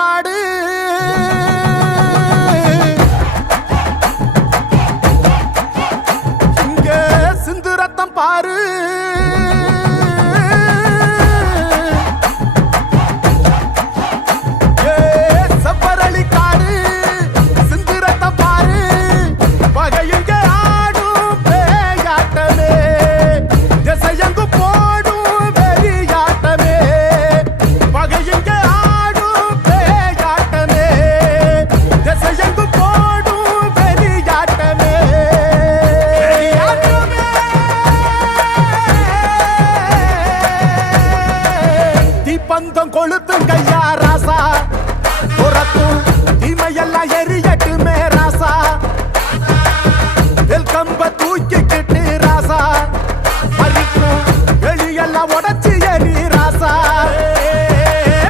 காடு இங்க சிந்து ரத்தம் பாரு செப்பரளி காடு சிந்து ரத்தம் பாரு பகை இங்க ஆடும் பேயாட்டமே திசையங்கு போடும் வெறியாட்டமே பகை இங்க ஆடும் பேயாட்டமே திசையங்கு போடும் வெறியாட்டமே தீப்பந்தம் கொளுத்துங்கய்யா ராசா துரத்தும் தீமையெல்லாம் எரியட்டு மேற